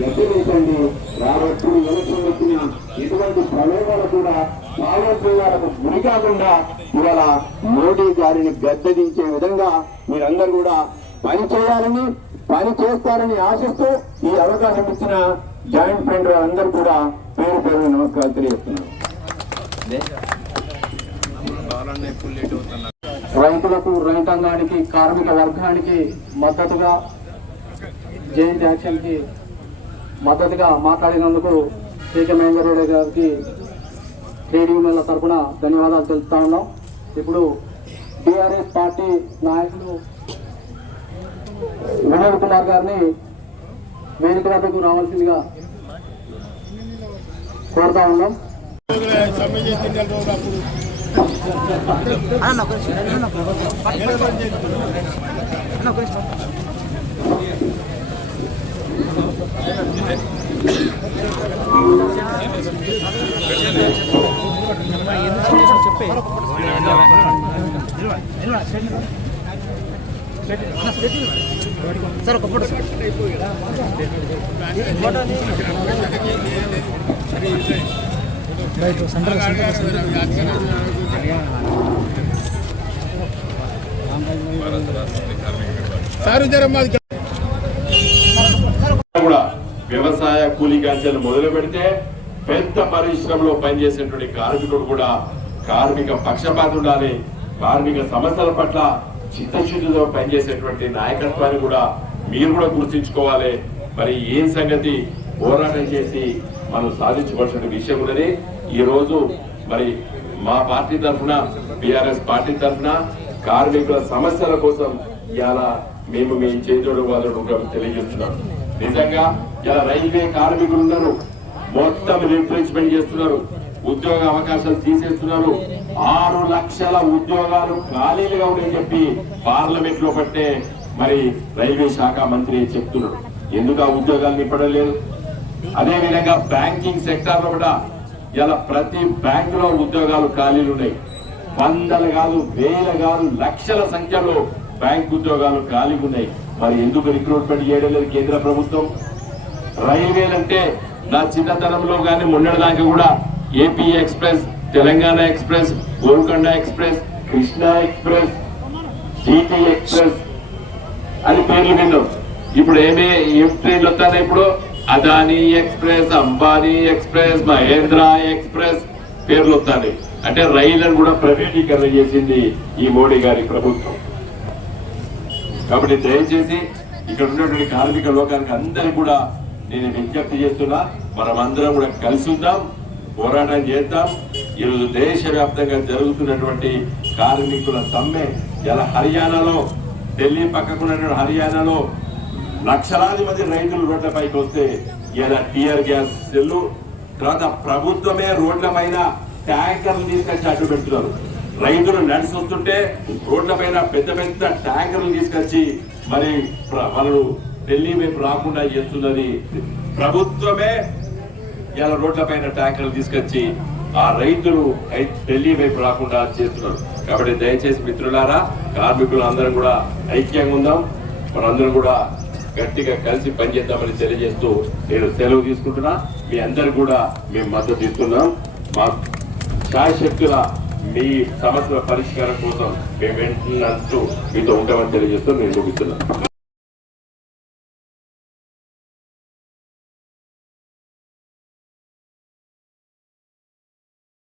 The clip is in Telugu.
వ్యతిరేకండి. రాబట్టి వెనక్కి వచ్చిన ఎటువంటి ప్రలోభాలు కూడా భావోద్వేగాలకు గురి కాకుండా ఇవాళ మోడీ గారిని గద్దదించే విధంగా మీరందరూ కూడా పని చేయాలని పని చేస్తారని ఆశిస్తూ ఈ అవకాశం ఇచ్చిన జాయింట్ ఫ్రెండ్ వాళ్ళందరూ కూడా పేరు పేరు నమస్కారం తెలియజేస్తున్నారు. రైతులకు రైతాంగానికి కార్మిక వర్గానికి మద్దతుగా జైంట్ యాక్షన్కి మద్దతుగా మాట్లాడినందుకు కేకే మహేందర్ రెడ్డి గారికి ట్రేడ్ యూనియన్ల తరఫున ధన్యవాదాలు తెలుపుతా ఉన్నాం ఇప్పుడు టీఆర్ఎస్ పార్టీ నాయకులు వినోద్ కుమార్ గారిని వేదిక వద్దకు రావాల్సిందిగా కోరుతా ఉన్నాం సార్ ఒక ఫోటో సెంటర్ వ్యవసాయ కూలీ గంజలు మొదలు పెడితే పెద్ద పరిశ్రమలో పనిచేసేటువంటి కార్మికుడు కూడా కార్మిక పక్షపాతం ఉండాలి కార్మిక సమస్యల పట్ల చిత్తశుద్ధితో పనిచేసేటువంటి నాయకత్వాన్ని కూడా మీరు కూడా గుర్తించుకోవాలి. మరి ఏం సంగతి పోరాటం చేసి మనం సాధించవలసిన విషయం ఉన్నది. ఈ రోజు మరి మా పార్టీ తరఫున బిఆర్ఎస్ పార్టీ తరఫున కార్మికుల సమస్యల కోసం ఇలా మేము మీ చేతుడు వాళ్ళు తెలియజేస్తున్నాం. నిజంగా ఇలా రైల్వే కార్మికులు ఉన్నారు. మొత్తం రిఫ్రెష్మెంట్ చేస్తున్నారు. ఉద్యోగ అవకాశాలు తీసేస్తున్నారు. ఆరు లక్షల ఉద్యోగాలు ఖాళీలుగా ఉన్నాయని చెప్పి పార్లమెంట్లో పట్టే మరి రైల్వే శాఖ మంత్రి చెప్తున్నాడు ఎందుకు ఆ ఉద్యోగాలు నింపడం లేదు? అదే విధంగా బ్యాంకింగ్ సెక్టార్లో కూడా ఇలా ప్రతి బ్యాంక్లో ఉద్యోగాలు ఖాళీలు ఉన్నాయి. వందలు కాదు వేల కాదు లక్షల సంఖ్యలో బ్యాంక్ ఉద్యోగాలు ఖాళీగా ఉన్నాయి. మరి ఎందుకు రిక్రూట్మెంట్ చేయడం లేదు కేంద్ర ప్రభుత్వం? రైల్వేలంటే నా చిన్నతనంలో కానీ మొన్నటిదాకా కూడా AP express Telangana express Golconda express Krishna express GT express అని పేర్లు విన్నాం. ఇప్పుడు ఏమే ఏం ట్రైన్లు వస్తాయి ఇప్పుడు? Adani express Ambani express Mahendra express పేర్లు వస్తాయి అంటే రైళ్ళను కూడా ప్రైవేటీకరణ చేసింది ఈ మోడీ గారి ప్రభుత్వం. కాబట్టి దయచేసి ఇక్కడ ఉన్నటువంటి కార్మిక లోకానికి అందరికీ కూడా నేను విజ్ఞప్తి చేస్తున్నా మనం అందరం కూడా కలిసి ఉందాం పోరాటం చేద్దాం. ఈరోజు దేశవ్యాప్తంగా జరుగుతున్నటువంటి కార్మికుల సమ్మె ఇలా హర్యానాలో ఢిల్లీ పక్కకున్నటువంటి హర్యానాలో లక్షలాది మంది రైతులు రోడ్లపైకి వస్తే ఇలా టీఆర్ గ్యాస్ సెల్లు తర్వాత ప్రభుత్వమే రోడ్ల పైన ట్యాంకర్లు తీసుకొచ్చి అడ్డు పెడుతున్నారు. రైతులు నడిచి వస్తుంటే రోడ్ల పైన పెద్ద పెద్ద ట్యాంకర్లు తీసుకొచ్చి మరి వాళ్ళు ఢిల్లీ వైపు రాకుండా చేస్తున్నది ప్రభుత్వమే. ఇలా రోడ్ల పైన ట్యాంకర్లు తీసుకొచ్చి ఆ రైతులు ఢిల్లీ వైపు రాకుండా చేస్తున్నారు. కాబట్టి దయచేసి మిత్రులారా కార్మికులు అందరం కూడా ఐక్యంగా ఉందాం. మనందరం కూడా గట్టిగా కలిసి పనిచేద్దామని తెలియజేస్తూ నేను సెలవు తీసుకుంటున్నా. మీ అందరు కూడా మేము మద్దతు ఇస్తున్నాం. మా శాయశక్తుల మీ సమస్యల పరిష్కారం కోసం మేము వెంటనే మీతో ఉంటామని తెలియజేస్తూ నేను ముగిస్తున్నాను.